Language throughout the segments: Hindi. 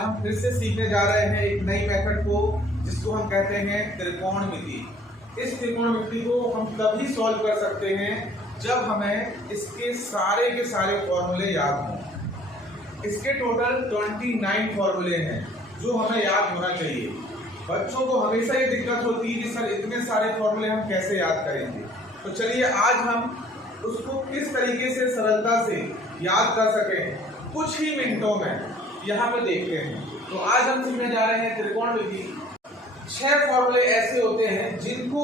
आज हम फिर से सीखने जा रहे हैं एक नई मेथड को, जिसको हम कहते हैं त्रिकोणमिति। इस त्रिकोणमिति को हम तभी सॉल्व कर सकते हैं जब हमें इसके सारे के सारे फॉर्मूले याद हों। इसके टोटल 29 फॉर्मूले हैं जो हमें याद होना चाहिए। बच्चों को हमेशा ये दिक्कत होती है कि सर इतने सारे फॉर्मूले हम कैसे याद करेंगे। तो चलिए आज हम उसको किस तरीके से सरलता से याद कर सकें कुछ ही मिनटों में यहाँ पे देखते हैं। तो आज हम सीखने जा रहे हैं त्रिकोणमिति। 6 फॉर्मूले ऐसे होते हैं जिनको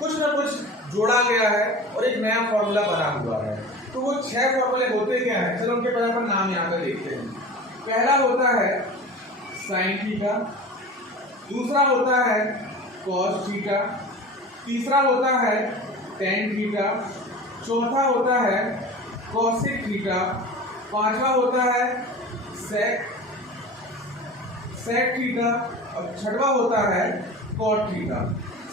कुछ ना कुछ जोड़ा गया है और एक नया फॉर्मूला बना हुआ है। तो वो 6 फॉर्मूले होते क्या हैं, चलो उनके पहले अपन नाम यहाँ पे देखते हैं। पहला होता है साइन थीटा, दूसरा होता है कॉस थीटा, तीसरा होता है टेन थीटा, चौथा होता है कॉसेक थीटा, पांचवा होता है सेक थीटा और छठवा होता है कॉट थीटा।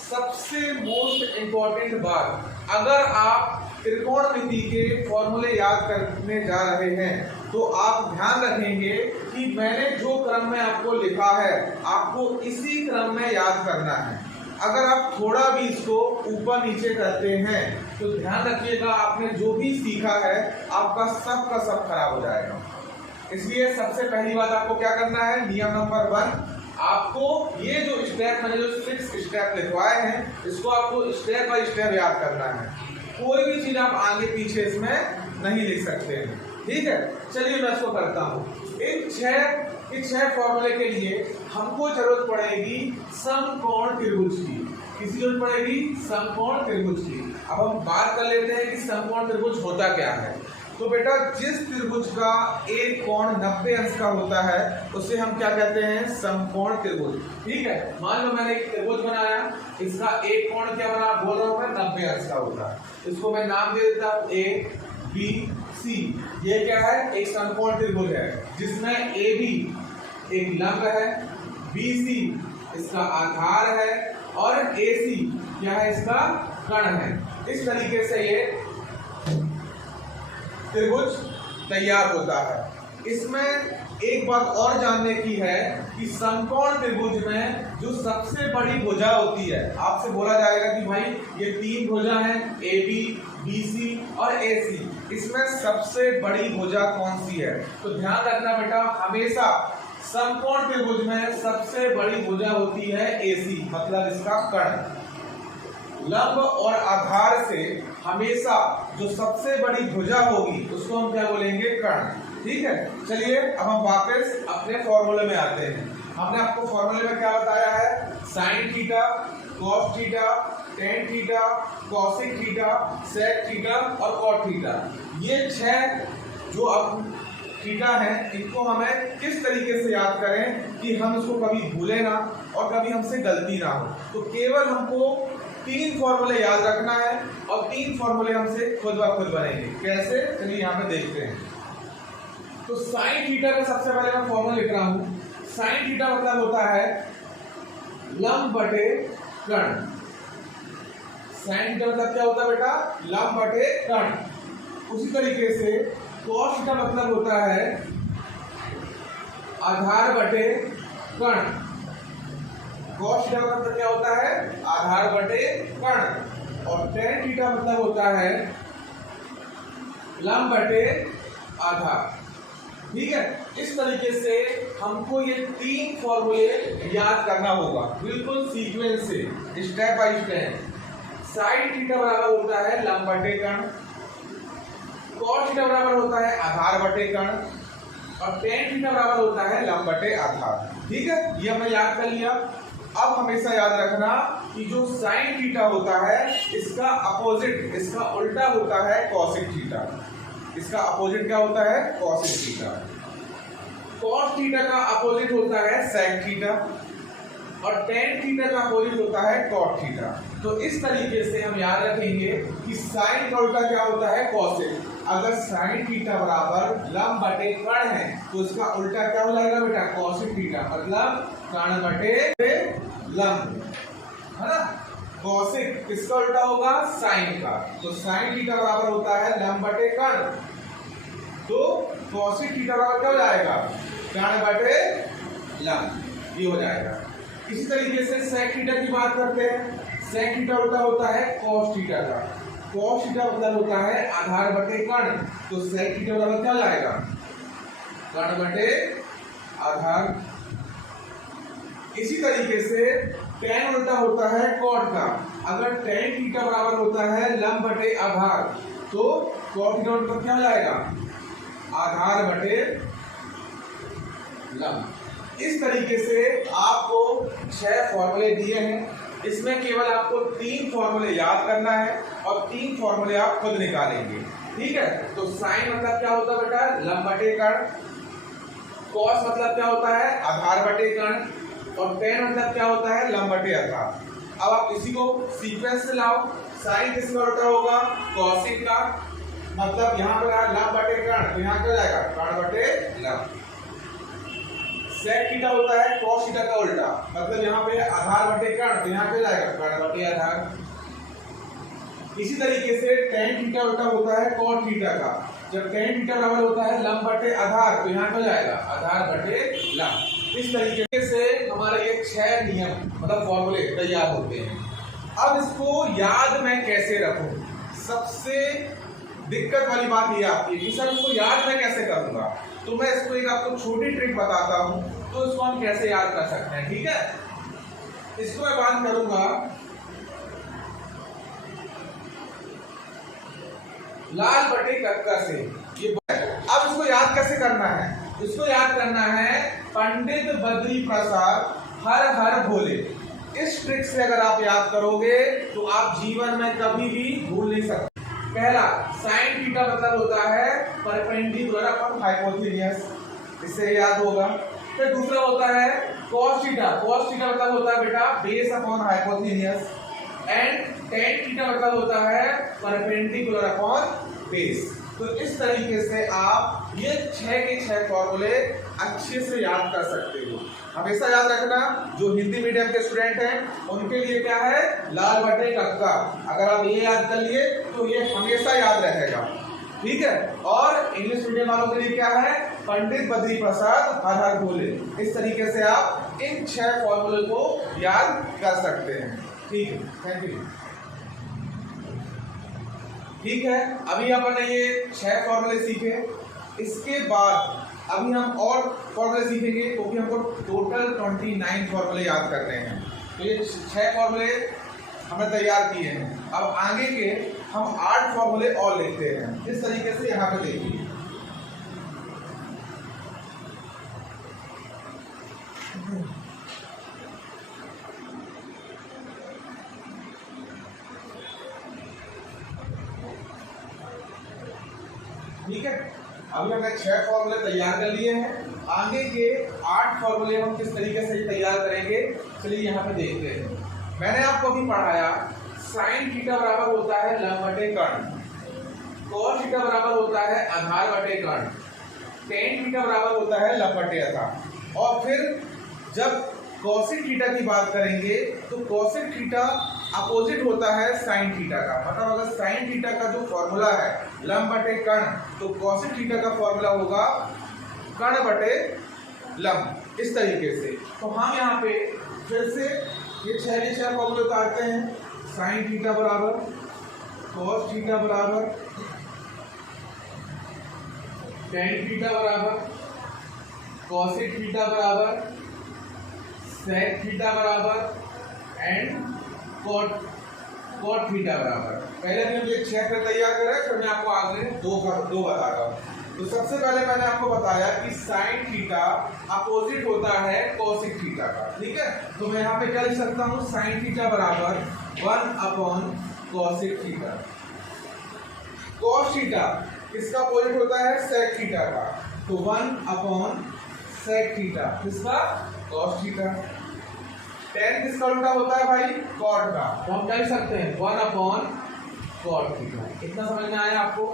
सबसे मोस्ट इंपॉर्टेंट बात, अगर आप त्रिकोणमिति के फॉर्मूले याद करने जा रहे हैं तो आप ध्यान रखेंगे कि मैंने जो क्रम में आपको लिखा है आपको इसी क्रम में याद करना है। अगर आप थोड़ा भी इसको ऊपर नीचे करते हैं तो ध्यान रखिएगा आपने जो भी सीखा है आपका सब का सब खराब हो जाएगा। इसलिए सबसे पहली बात आपको क्या करना है, नियम नंबर 1, आपको ये जो स्टेप मैंने जो 6 स्टेप लिखवाए हैं इसको आपको स्टेप बाय स्टेप याद करना है। कोई भी चीज आप आगे पीछे इसमें नहीं लिख सकते हैं, ठीक है। चलिए मैं इसको करता हूँ। इन 6 फॉर्मूले के लिए हमको जरूरत पड़ेगी समकोण त्रिभुज की। किसी जरूरत पड़ेगी समकोण त्रिभुज की। अब हम बात कर लेते हैं कि समकोण त्रिभुज होता क्या है। तो बेटा जिस त्रिभुज का एक कोण 90 अंश का होता है उसे हम क्या कहते हैं, समकोण त्रिभुज। ठीक है, मान लो मैंने एक त्रिभुज बनाया, इसका एक कोण क्या बना, बोल रहा हूं मैं 90 अंश का होता है। इसको मैं नाम दे देता हूं ए बी सी। ये क्या है, एक समकोण त्रिभुज है जिसमें ए बी एक लंब है, बी सी इसका आधार है और ए सी क्या है, इसका कर्ण है। इस तरीके से ये त्रिभुज तैयार होता है। इसमें एक बात और जानने की है कि समकोण त्रिभुज में जो सबसे बड़ी भुजा होती है, आपसे बोला जाएगा कि भाई ये 3 भुजा हैं, ए बी बी सी और ए सी, इसमें सबसे बड़ी भुजा कौन सी है। तो ध्यान रखना बेटा, हमेशा समकोण त्रिभुज में सबसे बड़ी भुजा होती है ए सी, मतलब इसका कर्ण। लंब और आधार से हमेशा जो सबसे बड़ी भुजा होगी उसको हम क्या बोलेंगे, कर्ण। ठीक है, चलिए अब हम वापस अपने फॉर्मूले में आते हैं। हमने आपको फॉर्मूले में क्या बताया है, sine theta, cos theta, tan theta, cosec theta, sec theta और कॉट थीटा। ये 6 जो अब थीटा है इनको हमें किस तरीके से याद करें कि हम इसको कभी भूले ना और कभी हमसे गलती ना हो। तो केवल हमको 3 फॉर्मूले याद रखना है और 3 फॉर्मूले हमसे खुद ब खुद बनेंगे। कैसे, चलिए यहाँ पे देखते हैं। तो साइन थीटा का सबसे पहले मैं फॉर्मूला लिख रहा हूँ। साइन थीटा मतलब होता है लंब बटे कर्ण। साइन थीटा मतलब क्या होता है बेटा, लंब बटे कर्ण। उसी तरीके से कॉस थीटा मतलब होता है आधार बटे कर्ण। कॉस थीटा का मतलब क्या होता है, आधार बटे कर्ण। और टेन थीटा मतलब होता है लंब बटे आधार। ठीक है, इस तरीके से हमको ये 3 फॉर्मूले याद करना होगा, बिल्कुल सीक्वेंस से, step by step. Sine theta बराबर होता है लंब बटे कर्ण, कॉस थीटा बराबर होता है आधार बटे कर्ण और टेन थीटा बराबर होता है लंब बटे आधार। ठीक है, ये हमने याद कर लिया। अब हमेशा याद रखना कि जो साइन थीटा होता है इसका अपोजिट, इसका उल्टा होता है कॉसेक थीटा। इसका अपोजिट क्या होता है, कॉसेक थीटा। कॉस थीटा का अपोजिट होता है सेक थीटा और टेन थीटा का अपोजिट होता है कॉट थीटा। तो इस तरीके से हम याद रखेंगे कि साइन का उल्टा क्या होता है, कॉसेक। अगर साइन थीटा बराबर लंब बटे कर्ण है तो इसका उल्टा क्या हो जाएगा बेटा, कॉसेक थीटा, मतलब कर्ण बटे लंब, है ना। कॉसेक किसका उल्टा होगा, साइन का। तो साइन थीटा बराबर होता है लंब बटे कर्ण, तो कॉसेक थीटा बराबर क्या हो जाएगा, कर्ण बटे लंब, ये हो जाएगा। इसी तरीके से sec थीटा की बात करते हैं। sec थीटा उल्टा होता है cos थीटा का। cos थीटा मतलब होता है आधार बटे कर्ण, तो sec थीटा बराबर क्या लाएगा, कर्ण बटे आधार। इसी तरीके से tan उल्टा होता है cot का। अगर tan थीटा बराबर होता है लंब बटे आधार, तो cot थीटा उल्टा क्या लाएगा, आधार बटे लंब। इस तरीके से आपको 6 फॉर्मूले दिए हैं। इसमें केवल आपको 3 फॉर्मूले याद करना है और 3 फॉर्मूले आप खुद निकालेंगे, ठीक है। तो साइन मतलब क्या होता है बेटा, लंब बटे कर्ण। कॉस मतलब क्या होता है, आधार बटे कर्ण। और टेन मतलब क्या होता है, लंब बटे आधार। अब आप इसी को सीक्वेंस से लाओ। साइन किसका उल्टा होगा, कॉसिक का। मतलब यहाँ पर लंब बटे कर्ण, तो यहाँ क्या जाएगा, कर्ण बटे लंब। सेक थीटा होता है कॉस थीटा का उल्टा, मतलब यहाँ पे आधार बटे कर्ण, तो यहाँ क्या जाएगा, कर्ण बटे आधार। इसी तरीके से टेन थीटा उल्टा होता है कॉट थीटा का। जब टेन थीटा बराबर होता है लंब बटे आधार, तो यहाँ क्या जाएगा, आधार बटे लंब। इस तरीके से हमारे ये 6 नियम मतलब फॉर्मूले तैयार होते हैं। अब इसको याद मैं कैसे रखूं, सबसे दिक्कत वाली बात ये आती है कि सर इसको याद मैं कैसे करूंगा। तो मैं इसको एक आपको छोटी ट्रिक बताता हूं, तो इसको हम कैसे याद कर सकते हैं, ठीक है। इसको मैं बात करूंगा लाल बटे कक्का से। ये अब इसको याद कैसे करना है, इसको याद करना है पंडित बद्री प्रसाद हर हर भोले। इस ट्रिक से अगर आप याद करोगे तो आप जीवन में कभी भी भूल नहीं सकते। पहला साइन थीटा मतलब होता है परपेंडिकुलर अपॉन हाइपोथेनियस, इससे याद होगा। फिर दूसरा होता है कॉस थीटा, कॉस थीटा मतलब होता है बेटा base upon hypotenuse. And tan theta मतलब होता है परपेंडिकुलर अपॉन बेस। तो इस तरीके से आप ये 6 के 6 फॉर्मूले अच्छे से याद कर सकते हो। हमेशा याद रखना, जो हिंदी मीडियम के स्टूडेंट हैं उनके लिए क्या है, लाल बटे कक्का। अगर आप ये याद कर लिए तो ये हमेशा याद रहेगा, ठीक है। और इंग्लिश मीडियम वालों के लिए क्या है, पंडित बद्री प्रसाद हर हर भोले। इस तरीके से आप इन 6 फॉर्मूले को याद कर सकते हैं, ठीक है। Thank you. ठीक है, अभी अपन ने ये 6 फॉर्मूले सीखे। इसके बाद अभी हम और फॉर्मूले सीखेंगे, क्योंकि हमको टोटल 29 फॉर्मूले याद करने हैं। तो ये 6 फॉर्मूले हमने तैयार किए हैं। अब आगे के हम 8 फॉर्मूले और लिखते हैं। इस तरीके से यहाँ पे देखिए, ठीक है। अभी हमने 6 फॉर्मूले तैयार कर लिए हैं। आगे के 8 फॉर्मूले हम किस तरीके से तैयार करेंगे, चलिए यहाँ पे देखते हैं। मैंने आपको अभी पढ़ाया साइन थीटा बराबर होता है लंब बटे कर्ण, कॉस थीटा बराबर होता है आधार बटे कर्ण, टेन थीटा बराबर होता है लंब बटे आधार। और फिर जब कॉसिक थीटा की बात करेंगे तो कॉसिक थीटा अपोजिट होता है साइन थीटा का। मतलब अगर साइन थीटा का जो फॉर्मूला है लंब बटे कर्ण, तो कॉसिक थीटा का फॉर्मूला होगा कर्ण बटे लंब। इस तरीके से तो हम यहाँ पे फिर से ये 6 के 6 फॉर्मूले उतारते हैं। साइन थीटा बराबर कॉस थीटा बराबर टेन थीटा बराबर कॉसिक थीटा बराबर सेक थीटा बराबर एंड कॉट थीटा बराबर। पहले हमने ये 6 पे तैयार करा, फिर मैं आपको आगे दो बता रहा हूँ। तो सबसे पहले मैंने आपको बताया कि साइन थीटा अपोजिट होता है कॉसिक थीटा का, ठीक है। तो मैं यहाँ पे क्या लिख सकता हूँ, साइन थीटा बराबर 1 upon cosec theta. Cos theta किसका अपोजिट होता है, सेक थीटा का, तो 1 अपॉन सेक थीटा, किसका, कॉस थीटा। टेन किसका उल्टा होता है भाई, कॉट का, तो हम क्या लिख सकते हैं 1 अपॉन कॉट थीटा। इतना समझ में आया आपको।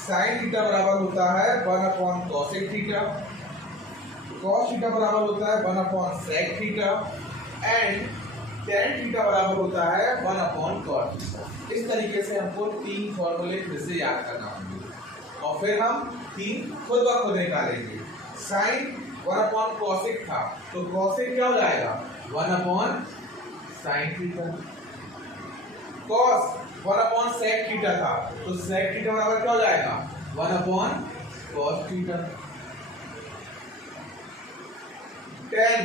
साइन थीटा बराबर होता है 1 upon cosec theta, cos theta बराबर होता है 1 upon sec theta and tan theta बराबर होता है 1 अपॉन कॉट थीटा। इस तरीके से हमको 3 फॉर्मूले फिर से याद करना होंगे और फिर हम 3 खुद ब खुद निकालेंगे। साइन 1/cosec था, तो cosec क्या हो जाएगा 1/sin theta. cos 1/sec theta था, तो sec थीटा बराबर क्या हो जाएगा 1/cos थीटा। tan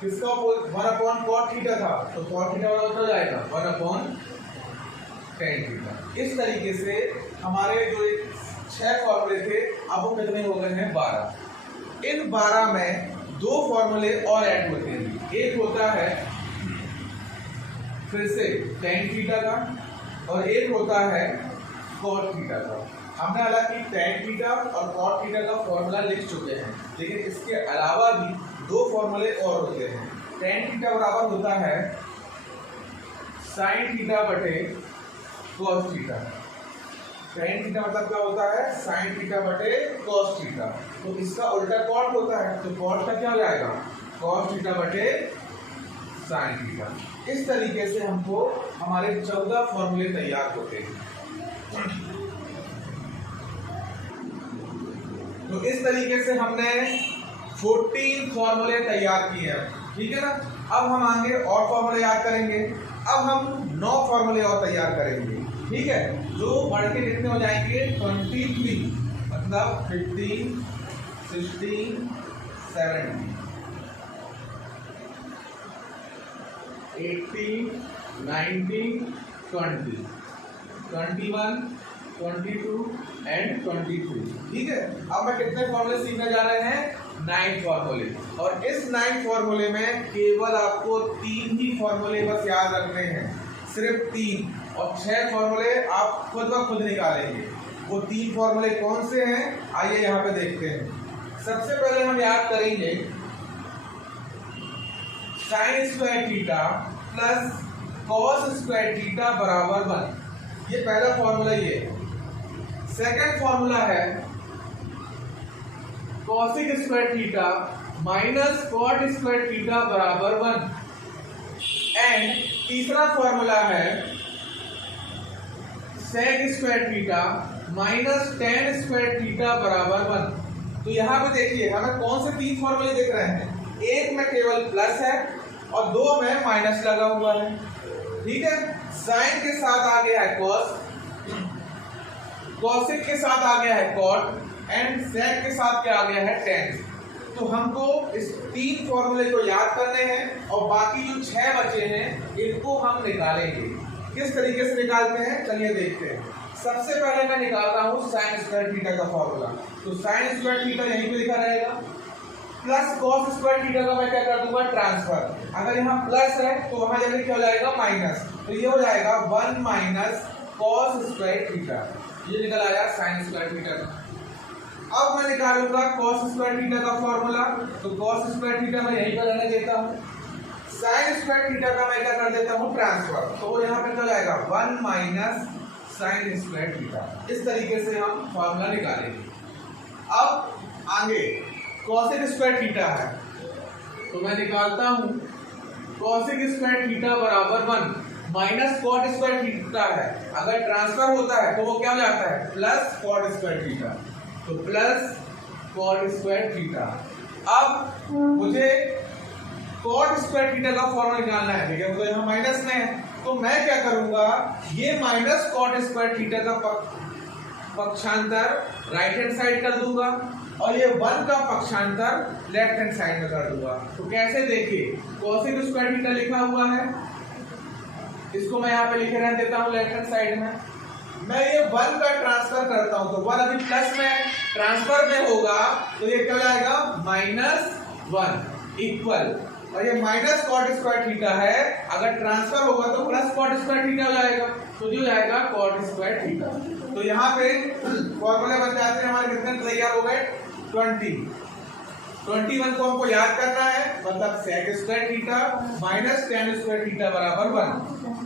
किसका 1/cot थीटा था, तो cot थीटा बराबर क्या हो जाएगा 1/tan थीटा। इस तरीके से हमारे जो 6 फॉर्मूले थे अब वो कितने हो गए हैं 12। इन 12 में 2 फॉर्मूले और ऐड होते हैं। एक होता है फिर से tan थीटा का और एक होता है cot थीटा का। हमने हालांकि tan थीटा और cot थीटा का फॉर्मूला लिख चुके हैं, लेकिन इसके अलावा भी 2 फॉर्मूले और होते हैं। tan थीटा बराबर होता है sin थीटा बटे cos थीटा। tan थीटा मतलब क्या होता है sin थीटा बटे cos थीटा। तो इसका उल्टा cot होता है, तो cot का क्या हो जाएगा cos थीटा बटे sin थीटा। इस तरीके से हमको हमारे 14 फॉर्मूले तैयार होते हैं। तो इस तरीके से हमने 14 फॉर्मूले तैयार किए हैं, ठीक है ना। अब हम आगे और फॉर्मूले याद करेंगे। अब हम 9 फॉर्मूले और तैयार करेंगे, ठीक है, जो बढ़ के कितने हो जाएंगे 23, मतलब 15, 16, 17, 18, 19, 20, 21, 22 एंड 23, ठीक है। अब मैं कितने फॉर्मूले सीखने जा रहे हैं 9 फॉर्मूले, और इस 9 फॉर्मूले में केवल आपको 3 ही फॉर्मूले बस याद रखने हैं, सिर्फ 3, और 6 फॉर्मूले आप खुद ब खुद निकालेंगे। वो 3 फॉर्मूले कौन से हैं आइए यहाँ पे देखते हैं। सबसे पहले हम याद करेंगे sin square theta plus cos square theta बराबर 1। ये पहला फॉर्मूला ये है। सेकंड फॉर्मूला है cosic square theta minus cot square theta बराबर 1। एंड तीसरा फॉर्मूला है sec square theta minus tan square theta बराबर 1। तो यहाँ पे देखिए हमें कौन से 3 फॉर्मूले दिख रहे हैं, एक में केवल प्लस है और 2 में माइनस लगा हुआ है, ठीक है। साइन के साथ आ गया है cos, cosic के साथ आ गया है cot एंड sec के साथ क्या आ गया है tan। तो हमको इस 3 फॉर्मूले को याद करने हैं और बाकी जो 6 बचे हैं इनको हम निकालेंगे। किस तरीके से निकालते हैं चलिए देखते हैं। सबसे पहले मैं निकालता हूँ sin स्क्वायर थीटा का फॉर्मूला। तो sin स्क्वायर थीटा यहीं पे लिखा रहेगा, प्लस cos स्क्वायर थीटा का मैं क्या कर दूंगा ट्रांसफर। अगर यहाँ प्लस है तो वहां जाके क्या हो जाएगा माइनस, तो ये हो जाएगा 1 माइनस cos स्क्वायर थीटा। ये निकल आया sin स्क्वायर थीटा का। अब मैं निकालूंगा cos स्क्वायर थीटा का फॉर्मूला। तो cos स्क्वायर थीटा मैं यहीं पर रहने देता हूँ, sin स्क्वायर थीटा का मैं क्या कर देता हूँ ट्रांसफर। तो यहाँ पे क्या जाएगा 1 माइनस sin स्क्वायर थीटा। इस तरीके से हम फॉर्मूला निकालेंगे। अब आगे cosic स्क्वायर थीटा है, तो मैं निकालता हूँ cosic स्क्वायर थीटा बराबर 1 माइनस cot स्क्वायर थीटा है। अगर ट्रांसफर होता है तो वो क्या हो जाता है प्लस cot स्क्वायर थीटा। तो प्लस cot स्क्वायर थीटा। अब मुझे cot स्क्वायर थीटा का फॉर्मूला निकालना है, ठीक है, तो यहाँ माइनस में है, तो मैं क्या करूंगा ये माइनस cot स्क्वायर थीटा का पक्षांतर राइट हैंड साइड कर दूंगा और ये 1 का पक्षांतर लेफ्ट हैंड साइड में कर दूंगा। तो कैसे देखिए cosic स्क्वायर थीटा लिखा हुआ है, इसको मैं यहाँ पे लिखे रहने देता हूँ लेफ्ट हैंड साइड में। मैं ये 1 का ट्रांसफर करता हूँ, तो 1 अभी प्लस में है, ट्रांसफर में होगा तो ये क्या जाएगा -1 इक्वल, और ये माइनस cot स्क्वायर थीटा है, अगर ट्रांसफर होगा तो प्लस cot स्क्वायर थीटा हो जाएगा, तो जो जाएगा cot स्क्वायर थीटा। तो यहाँ पे फॉर्मूले बन जाते हैं हमारे कितने तैयार हो गए 20। 21 को हमको याद करना है, मतलब sec square theta minus tan square theta बराबर 1।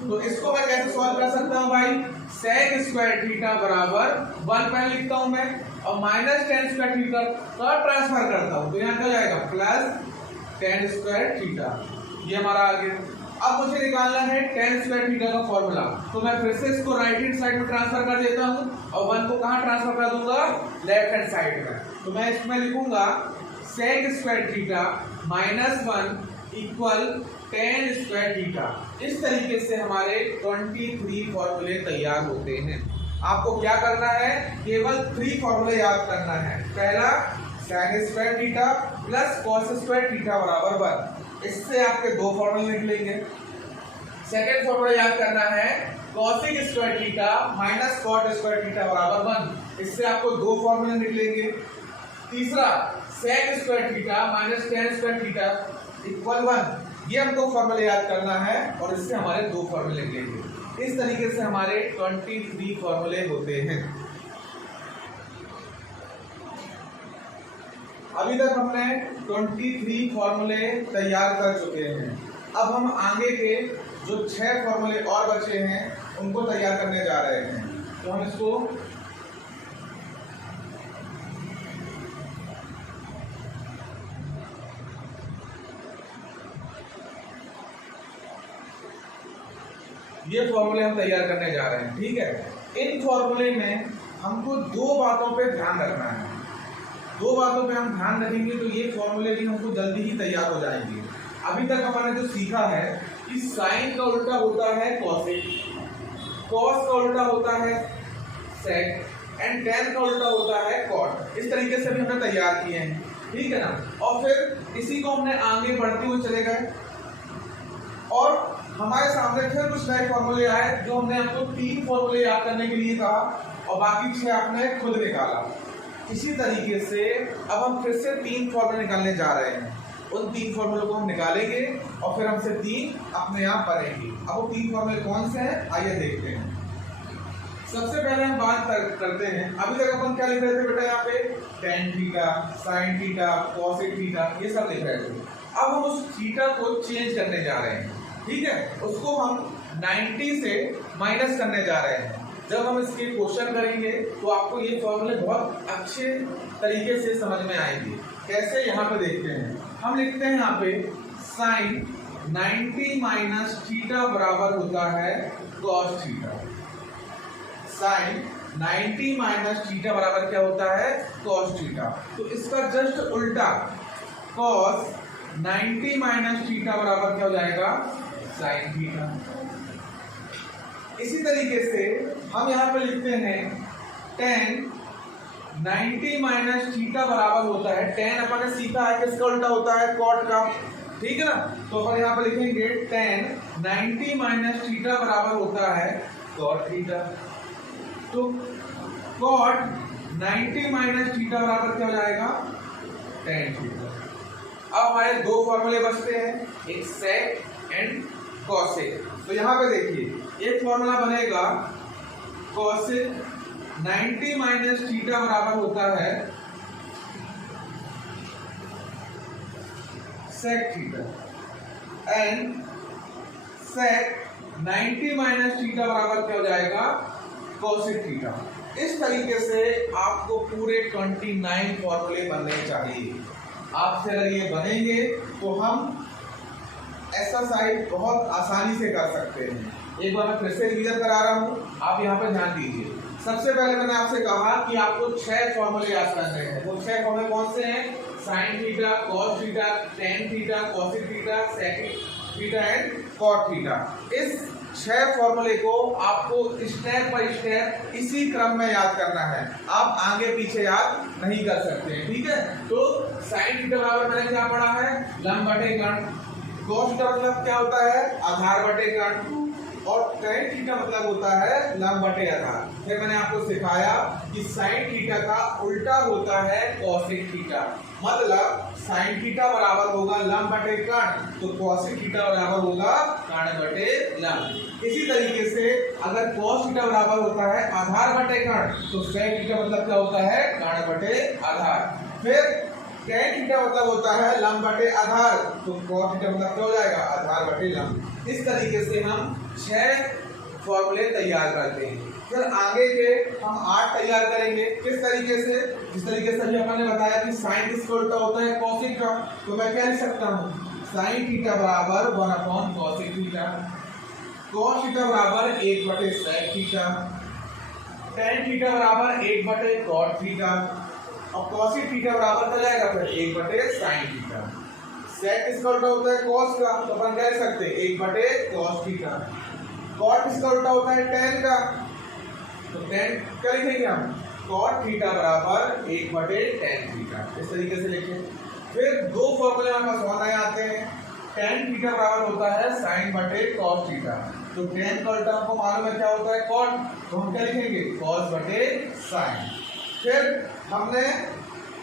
तो इसको मैं कैसे सॉल्व कर सकता हूँ भाई, sec स्क्वायर थीटा बराबर 1 पहले लिखता हूँ मैं और माइनस tan स्क्वायर थीटा का ट्रांसफर करता हूँ, तो यहाँ क्या जाएगा प्लस tan स्क्वायर थीटा। ये हमारा आ गया। अब मुझे निकालना है tan स्क्वायर थीटा का फॉर्मूला, तो मैं फिर से इसको राइट हैंड साइड में ट्रांसफर कर देता हूँ और 1 को कहाँ ट्रांसफर कर दूंगा लेफ्ट हैंड साइड में। तो मैं इसमें लिखूंगा sec square theta minus 1 equal tan square theta. इस तरीके से हमारे 23 फॉर्मूले तैयार होते हैं। आपको क्या करना है, केवल 3 फॉर्मूले याद करना है। पहला sin square theta plus cos square theta बराबर 1, इससे आपके 2 फॉर्मूले निकलेंगे। सेकंड फॉर्मूला याद करना है cosic square theta minus cot square theta बराबर 1, इससे आपको 2 फॉर्मूले निकलेंगे। तीसरा sec square theta minus tan square theta equal 1, ये हमको फॉर्मूले याद करना है और इससे हमारे 2 फॉर्मूले निकलेंगे। इस तरीके से हमारे 23 फॉर्मूले होते हैं। अभी तक हमने 23 फॉर्मूले तैयार कर चुके हैं। अब हम आगे के जो 6 फॉर्मूले और बचे हैं उनको तैयार करने जा रहे हैं। तो हम इसको ये फॉर्मूले हम तैयार करने जा रहे हैं, ठीक है। इन फॉर्मूले में हमको 2 बातों पे ध्यान रखना है। 2 बातों पे हम ध्यान रखेंगे तो ये फॉर्मूले भी हमको जल्दी ही तैयार हो जाएंगे। अभी तक हमने जो सीखा है कि साइन का उल्टा होता है कॉसिक, कॉस का उल्टा होता है सेक एंड टेन का उल्टा होता है कॉट। इस तरीके से भी हमने तैयार किए हैं, ठीक है ना। और फिर इसी को हमने आगे बढ़ते हुए चले गए और हमारे सामने फिर कुछ नए फॉर्मूले आए जो हमने आपको 3 फॉर्मूले याद करने के लिए कहा और बाकी 6 आपने खुद निकाला। इसी तरीके से अब हम फिर से 3 फॉर्मूले निकालने जा रहे हैं। उन 3 फॉर्मूलों को हम निकालेंगे और फिर हमसे 3 अपने आप बनेंगे। अब वो 3 फॉर्मूले कौन से हैं आइए देखते हैं। सबसे पहले हम बात करते हैं, अभी तक अपन क्या लिख रहे थे बेटा, यहाँ पे tan theta, sine theta, cosec theta, ये सब लिख रहे थे। अब हम उस थीटा को चेंज करने जा रहे हैं, ठीक है। उसको हम 90 से माइनस करने जा रहे हैं। जब हम इसके क्वेश्चन करेंगे तो आपको ये फॉर्मूले बहुत अच्छे तरीके से समझ में आएंगे। कैसे, यहाँ पे देखते हैं। हम लिखते हैं यहाँ पे साइन 90 माइनस थीटा बराबर होता है cos theta. Sine 90 minus theta बराबर क्या होता है, कॉस थीटा। तो इसका जस्ट उल्टा कॉस 90 माइनस थीटा बराबर क्या हो जाएगा, साइन थीटा। इसी तरीके से हम यहाँ पे लिखते हैं टेन 90 माइनस थीटा बराबर होता है, टेन अपन ने सीखा है किसका उल्टा होता है, कॉट का, ठीक है ना। तो अपन यहाँ पे लिखेंगे टेन 90 माइनस थीटा बराबर होता है कॉट थीटा। तो कॉट 90 माइनस थीटा बराबर क्या हो जाएगा, टेन थीटा। अब हमारे 2 फॉर्मूले बचते हैं, एक सेक एंड कॉसेक। तो यहाँ पे देखिए एक फॉर्मूला बनेगा कॉसेक 90 माइनस थीटा बराबर होता है sec theta and sec 90 minus theta बराबर क्या हो जाएगा, कॉसेक थीटा। इस तरीके से आपको पूरे 29 फॉर्मूले बनने चाहिए। आपसे अगर ये बनेंगे तो हम एक्सरसाइज बहुत आसानी से कर सकते हैं। एक बार मैं फिर से रिवीजन करा रहा हूँ, आप यहाँ पे ध्यान दीजिए। सबसे पहले मैंने आपसे कहा कि आपको 6 फॉर्मूले याद करने हैं। वो 6 फॉर्मूले कौन से हैं, sine theta, cos theta, tan theta, cosec theta, sec theta and cot theta. इस 6 फॉर्मूले को आपको स्टेप बाय स्टेप इसी क्रम में याद करना है। आप आगे पीछे याद नहीं कर सकते हैं, ठीक है। तो साइन थीटा बराबर मैंने क्या पढ़ा है, लंब बटे कर्ण। कॉस थीटा मतलब क्या होता है, आधार बटे कर्ण। और टेन थीटा मतलब होता है लंब बटे आधार। फिर मैंने आपको सिखाया कि साइन थीटा का उल्टा होता है कॉसेक थीटा, मतलब साइन थीटा बराबर होगा लंब बटे कर्ण, तो कॉसेक थीटा बराबर होगा कर्ण बटे लंब। इसी तरीके से अगर कॉस थीटा बराबर होता है आधार बटे कर्ण, तो सेक थीटा मतलब क्या होता है, कर्ण बटे आधार। फिर टेन थीटा मतलब होता है लंब बटे आधार, तो कॉस थीटा मतलब क्या हो जाएगा, आधार बटे लंब। इस तरीके से हम 6 फॉर्मूले तैयार करते हैं। फिर आगे के हम 8 तैयार करेंगे। किस तरीके से, जिस तरीके से अभी अपन ने बताया कि साइन किसका उल्टा होता है, कॉसेक का। तो मैं क्या लिख सकता हूँ, साइन थीटा बराबर 1 कॉसेक थीटा, कॉस थीटा बराबर 1 बटे सेक थीटा, टेन थीटा बराबर 1 बटे कॉट थीटा, और cos थीटा बराबर क्या जाएगा फिर 1/sin थीटा। sec इसका उल्टा होता है cos का, तो अपन कह सकते हैं 1/cos थीटा। cot इसका उल्टा होता है tan का, तो tan क्या लिखेंगे हम, cot थीटा बराबर 1/tan थीटा, इस तरीके से लिखें। फिर दो फॉर्मूले हमारे पास और नए आते हैं। tan थीटा बराबर होता है sin/cos थीटा, तो tan का उल्टा हमको मालूम है क्या होता है cot, तो हम क्या लिखेंगे cos/sin। फिर हमने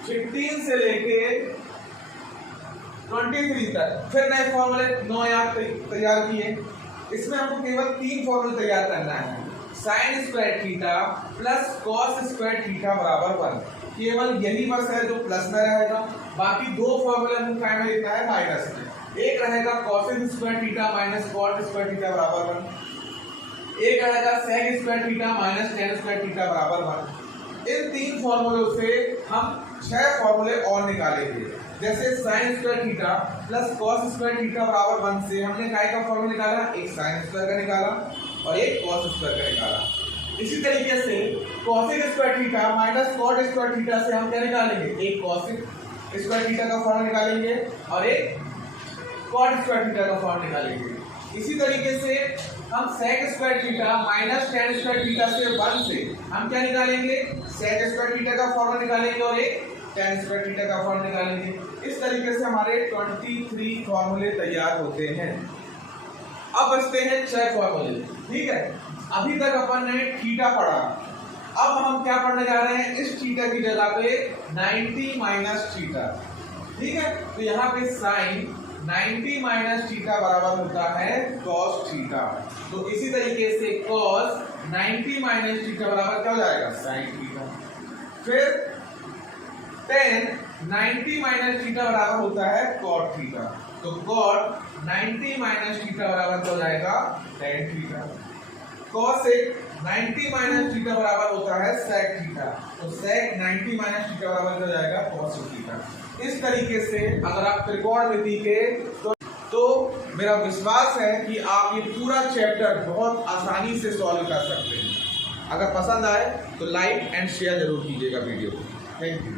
15 से लेके 23 तक फिर नए फॉर्मूले 9 याद तैयार किए। इसमें हमको केवल 3 फॉर्मूले तैयार करना है, sin square theta plus cos square theta बराबर 1। केवल यही बस है जो प्लस में रहेगा, बाकी दो फॉर्मूले हमको क्या में लिखना है माइनस में। एक रहेगा cos square theta minus cot square theta बराबर 1, एक रहेगा sec square theta minus tan square theta बराबर 1। इन 3 फॉर्मूलों से हम 6 फॉर्मूले और निकालेंगे। जैसे sin square theta plus cos square theta बराबर 1 से हमने काय का फॉर्मूला निकाला, एक sin स्क्वायर का निकाला और एक cos स्क्वायर का निकाला। इसी तरीके से cos square theta minus cot square theta से हम क्या निकालेंगे, एक cos स्क्वायर थीटा का फॉर्मूला निकालेंगे और एक cot स्क्वायर थीटा का फॉर्मूला निकालेंगे। इसी तरीके से हम sec square theta minus tan square theta से 1 से हम क्या निकालेंगे, sec स्क्वायर थीटा का फॉर्मूला निकालेंगे और एक tan स्क्वायर थीटा का फॉर्मूला निकालेंगे। इस तरीके से हमारे 23 फॉर्मूले तैयार होते हैं। अब बचते हैं 6 फॉर्मूले, ठीक है। अभी तक अपन ने थीटा पढ़ा, अब हम क्या पढ़ने जा रहे हैं, इस थीटा की जगह पे 90 माइनस थीटा, ठीक है। तो यहाँ पे sin 90 माइनस थीटा बराबर होता है cos थीटा। तो इसी तरीके से cos 90 माइनस थीटा बराबर क्या हो जाएगा, sin थीटा। फिर tan 90 माइनस थीटा बराबर होता है cot थीटा, तो cot 90 माइनस थीटा बराबर क्या हो जाएगा, tan theta. cos 90 minus theta बराबर होता है sec थीटा, तो sec 90 माइनस थीटा बराबर क्या हो जाएगा, cos थीटा। इस तरीके से अगर आप त्रिकोणमिति के तो मेरा विश्वास है कि आप ये पूरा चैप्टर बहुत आसानी से सॉल्व कर सकते हैं। अगर पसंद आए तो लाइक एंड शेयर जरूर कीजिएगा वीडियो को। Thank you.